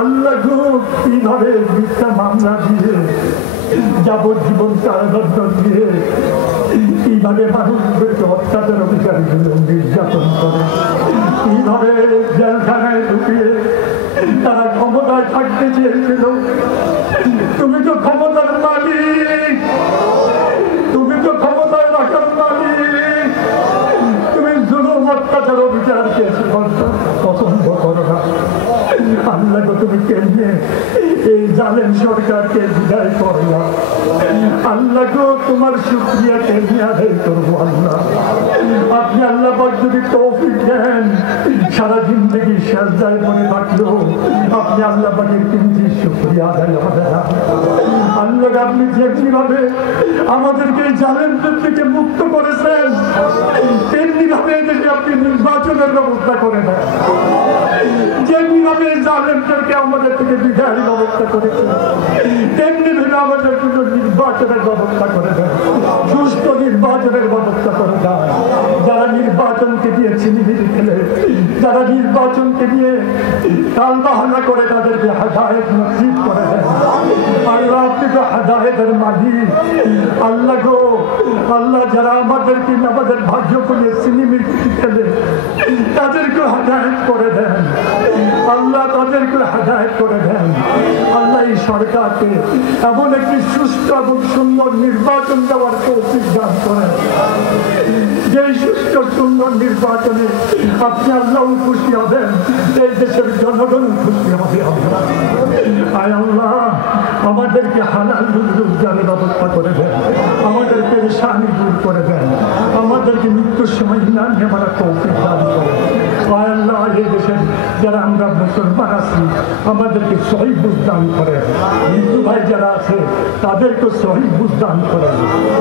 আল্লাহ গো, কিভাবে মিথ্যা মামলা দিয়ে যাবজ্জীবন কারাদণ্ড দিয়ে কিভাবে মানুষদেরকে অত্যাচার অধিকারীগুলো নির্যাতন করে, কিভাবে জেলখানায় ঢুকিয়ে তারা ক্ষমতায় থাকতে চেয়েছিল। তুমি তো ক্ষমতার মালিক, তুমি তো ক্ষমতায় রাখার মালিক, তুমি জুলুম অত্যাচার অবিচারকে পছন্দ করো না। আল্লাহ গো, তুমি কেমনে এই জালেম সরকারকে বিদায় করলা? আল্লাহ গো, তোমার শুকরিয়া কেমনে আদায় করবো? আল্লাহ আপনি আল্লাহ পাক যদি তৌফিক দেন, সারা জিন্দেগি সাজদায় পড়ে থাকলো আপনি আল্লাহ পাকের কিন্তু শুকরিয়া আদায় হবে না। আল্লাহ আপনি যেমনিভাবে আমাদেরকে এই জালেমদের থেকে মুক্ত করেছেন, তেমনি ভাবে এদেরকে আপনি নির্বাচনের ব্যবস্থা করে দেন। যেমনিভাবে জালেমদেরকে আমাদের থেকে বিদায়ের ব্যবস্থা করেছেন, তেমনি ভাবে আমাদের জন্য নির্বাচনের ব্যবস্থা করে দেন, সুস্থ নির্বাচনের ব্যবস্থা করে দেন। যারা নির্বাচনকে দিয়ে ছিনিমিনি খেলে, যারা নির্বাচনকে দিয়ে তাল বাহানা করে, তাদেরকে হেদায়েত নসিব করে দেন। আল্লাহ আপনি তো হেদায়েতের মালিক। আল্লাহ গো, আল্লাহ যারা আমাদেরকে আমাদের ভাগ্যকে নিয়ে ছিনিমিনি খেলে, তাদেরকে হেদায়েত করে দেন। আল্লাহ তাদেরকে হেদায়েত করে দেন। আল্লাহ এই সরকারকে এমন একটি সুস্থ এবং সুন্দর নির্বাচন দেওয়ার তৌফিক দান করেন, যে সুস্থ সুন্দর নির্বাচনে আপনি আল্লাহ খুশি হবেন, এই দেশের জনগণ খুশি হবে। আয় আল্লাহ আমাদেরকে হালাল রোজগারের ব্যবস্থা করে দেন, আমাদের পেরেশানি দূর করে দেন, আমাদেরকে মৃত্যুর সময় না নেওয়ার তৌফিক দান করেন। আয় আল্লাহ এই দেশের যারা আমরা মুসলমান আছি, আমাদেরকে সহি বুঝ দান করেন। হিন্দু ভাই যারা আছে তাদেরকে সহি বুঝ দান করেন।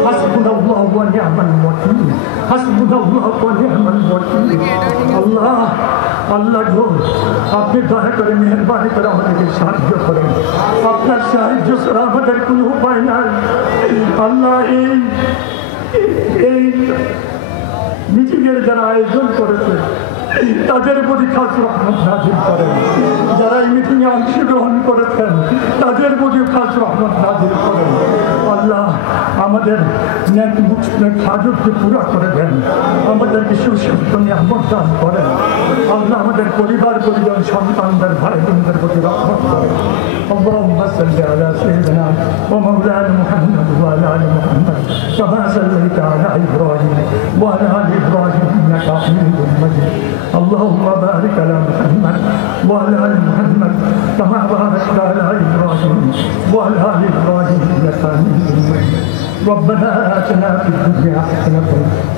হাসবুনাল্লাহু ওয়া নি'মাল ওয়াকিল, হাসবুনাল্লাহু ওয়া নি'মাল ওয়াকিল। আল্লাহ আল্লাহ গো, আপনি দয়া করে মেহেরবানি করে আমাদেরকে সাহায্য করেন। আপনার সাহায্য ছাড়া আমাদের কোনো উপায় নাই। আল্লাহ এই মিটিংয়ের যারা আয়োজন করেছে তাদের প্রতি খাস রহমত নাজিল করেন। যারা এই মিটিংয়ে অংশগ্রহণ করেছেন তাদের প্রতি খাস রহমত নাজিল করেন। আল্লাহ আমাদের হাজতকে পুরা করে দেন, আমাদেরকে সুস্বাস্থ্য নিয়ামত দান করেন। আল্লাহ আমাদের পরিবার পরিজন সন্তানদের ভাই বোনদের প্রতি রহমত করেন। اللهم صل على سيدنا ومولانا محمد وعلى ال محمد كما صليت على ابراهيم وعلى ال ابراهيم انك حميد مجيد. اللهم بارك على محمد وعلى ال محمد كما باركت على ابراهيم وعلى ال ابراهيم انك حميد مجيد. ربنا آتنا في الدنيا حسنة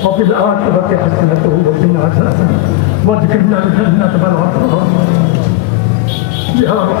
وفي الآخرة حسنة وقنا عذاب النار وادخلنا الجنة مع الأبرار يا رب.